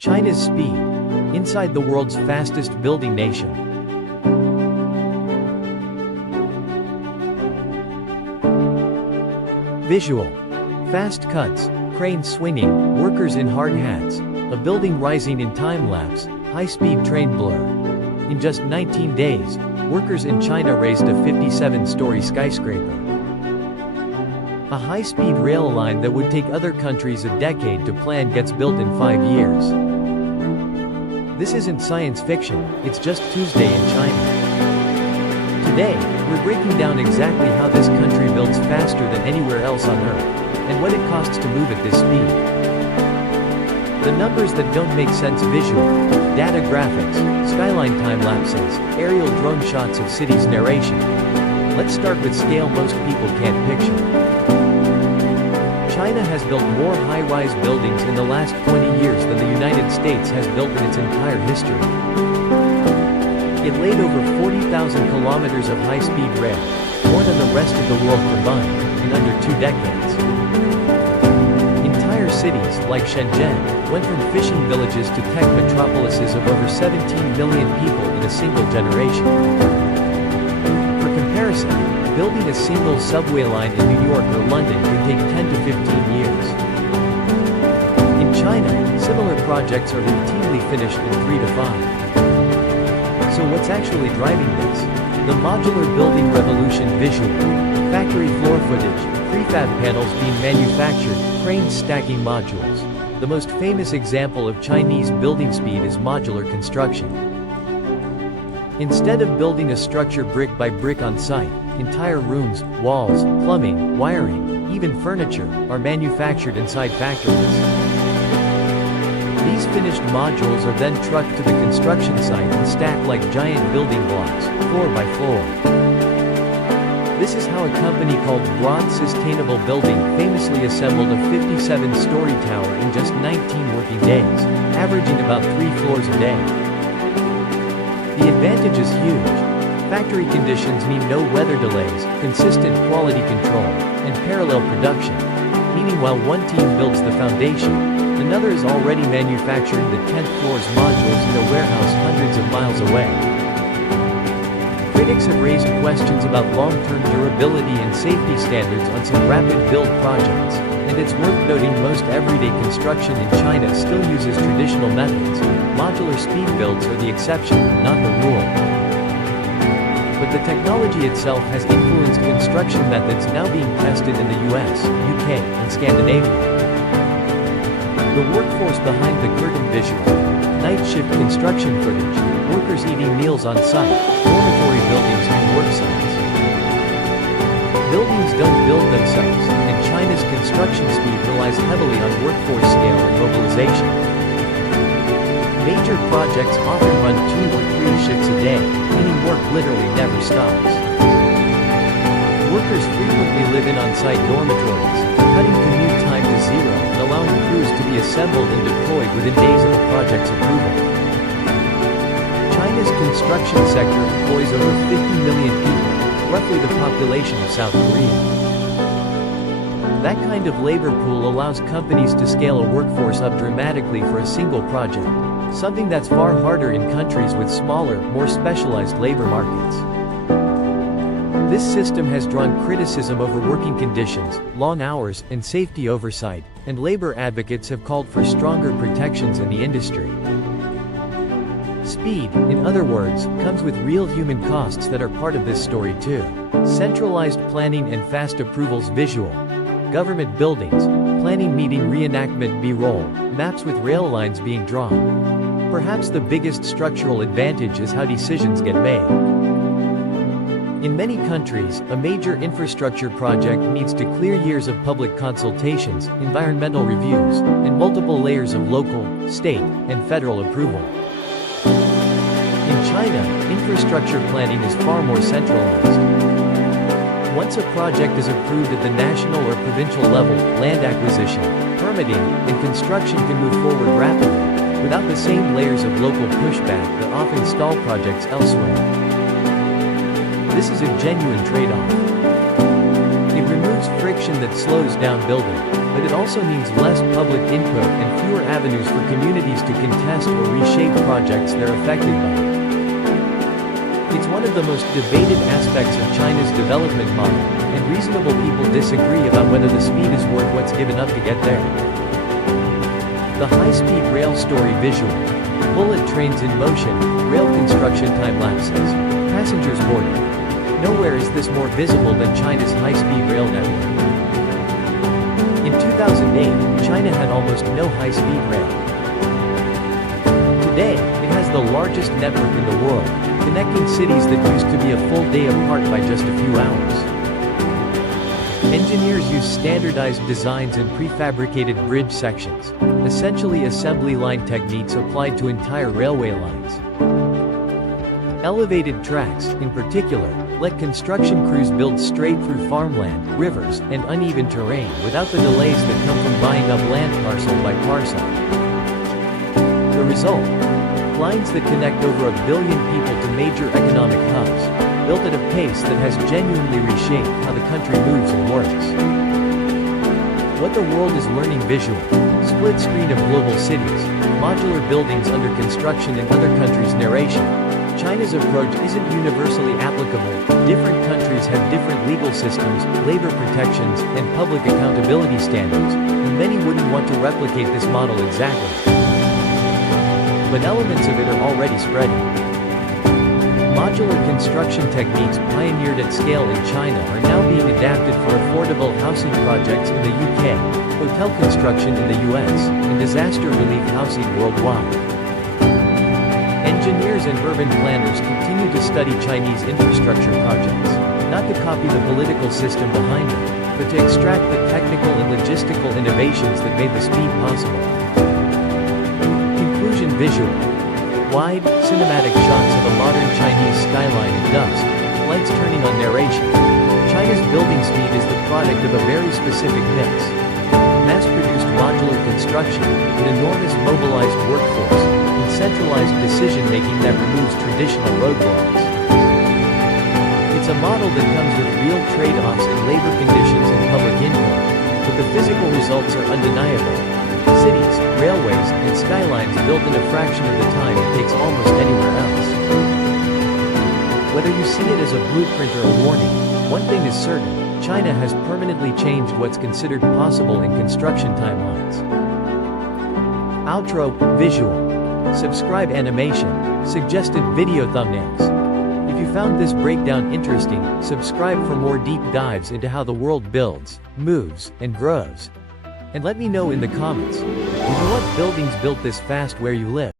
China's speed. Inside the world's fastest building nation. Visual. Fast cuts, cranes swinging, workers in hard hats, a building rising in time-lapse, high-speed train blur. In just 19 days, workers in China raised a 57-story skyscraper. A high-speed rail line that would take other countries a decade to plan gets built in 5 years. This isn't science fiction, it's just Tuesday in China. Today, we're breaking down exactly how this country builds faster than anywhere else on Earth, and what it costs to move at this speed. The numbers that don't make sense: visual, data graphics, skyline time-lapses, aerial drone shots of cities narration. Let's start with scale most people can't picture. China has built more high-rise buildings in the last 20 years than the United States has built in its entire history. It laid over 40,000 kilometers of high-speed rail, more than the rest of the world combined, in under 2 decades. Entire cities, like Shenzhen, went from fishing villages to tech metropolises of over 17 million people in a single generation. For comparison, building a single subway line in New York or London can take 10 to 15 years. In China, similar projects are routinely finished in 3 to 5. So what's actually driving this? The modular building revolution. Visual. Factory floor footage, prefab panels being manufactured, cranes stacking modules. The most famous example of Chinese building speed is modular construction. Instead of building a structure brick by brick on site, entire rooms, walls, plumbing, wiring, even furniture, are manufactured inside factories. These finished modules are then trucked to the construction site and stacked like giant building blocks, floor by floor. This is how a company called Broad Sustainable Building famously assembled a 57-story tower in just 19 working days, averaging about 3 floors a day. The advantage is huge. Factory conditions mean no weather delays, consistent quality control, and parallel production, meaning while one team builds the foundation, another is already manufacturing the 10th floor's modules in a warehouse hundreds of miles away. Critics have raised questions about long-term durability and safety standards on some rapid build projects, and it's worth noting most everyday construction in China still uses traditional methods. Modular speed builds are the exception, not the rule. But the technology itself has influenced construction methods now being tested in the US, UK, and Scandinavia. The workforce behind the curtain. Visual. Night shift construction footage, workers eating meals on site, dormitory buildings and work sites. Buildings don't build themselves, and China's construction speed relies heavily on workforce scale and mobilization. Major projects often run 2 or 3 shifts a day, meaning work literally never stops. Workers frequently live in on-site dormitories, cutting commute time to zero and allowing crews to be assembled and deployed within days of a project's approval. China's construction sector employs over 50 million people, roughly the population of South Korea. That kind of labor pool allows companies to scale a workforce up dramatically for a single project, something that's far harder in countries with smaller, more specialized labor markets. This system has drawn criticism over working conditions, long hours, and safety oversight, and labor advocates have called for stronger protections in the industry. Speed, in other words, comes with real human costs that are part of this story too. Centralized planning and fast approvals. Visual. Government buildings, planning meeting reenactment. B-roll, maps with rail lines being drawn. Perhaps the biggest structural advantage is how decisions get made. In many countries, a major infrastructure project needs to clear years of public consultations, environmental reviews, and multiple layers of local, state, and federal approval. In China, infrastructure planning is far more centralized. Once a project is approved at the national or provincial level, land acquisition, permitting, and construction can move forward rapidly, without the same layers of local pushback that often stall projects elsewhere. This is a genuine trade-off. It removes friction that slows down building, but it also means less public input and fewer avenues for communities to contest or reshape projects they're affected by. It's one of the most debated aspects of China's development model, and reasonable people disagree about whether the speed is worth what's given up to get there. The high-speed rail story visual. Bullet trains in motion, rail construction time lapses, passengers boarding. Nowhere is this more visible than China's high-speed rail network. In 2008, China had almost no high-speed rail. Today, it has the largest network in the world, connecting cities that used to be a full day apart by just a few hours. Engineers use standardized designs and prefabricated bridge sections, essentially assembly line techniques applied to entire railway lines. Elevated tracks, in particular, let construction crews build straight through farmland, rivers, and uneven terrain without the delays that come from buying up land parcel by parcel. The result? Lines that connect over 1 billion people to major economic hubs, built at a pace that has genuinely reshaped how the country moves and works. What the world is learning visually. Split screen of global cities, modular buildings under construction in other countries' narration. China's approach isn't universally applicable. Different countries have different legal systems, labor protections, and public accountability standards, and many wouldn't want to replicate this model exactly. But elements of it are already spreading. Modular construction techniques pioneered at scale in China are now being adapted for affordable housing projects in the UK, hotel construction in the US, and disaster relief housing worldwide. Engineers and urban planners continue to study Chinese infrastructure projects, not to copy the political system behind them, but to extract the technical and logistical innovations that made the speed possible. Conclusion visual. Wide, cinematic shots of a modern Chinese skyline in dusk, lights turning on narration. China's building speed is the product of a very specific mix. Mass-produced modular construction, an enormous mobilized workforce, and centralized decision-making that removes traditional roadblocks. It's a model that comes with real trade-offs in labor conditions and public input, but the physical results are undeniable. Cities, railways, and skylines built in a fraction of the time it takes almost anywhere else. Whether you see it as a blueprint or a warning, one thing is certain: China has permanently changed what's considered possible in construction timelines. Outro, visual. Subscribe animation, suggested video thumbnails. If you found this breakdown interesting, subscribe for more deep dives into how the world builds, moves, and grows. And let me know in the comments, do you want buildings built this fast where you live?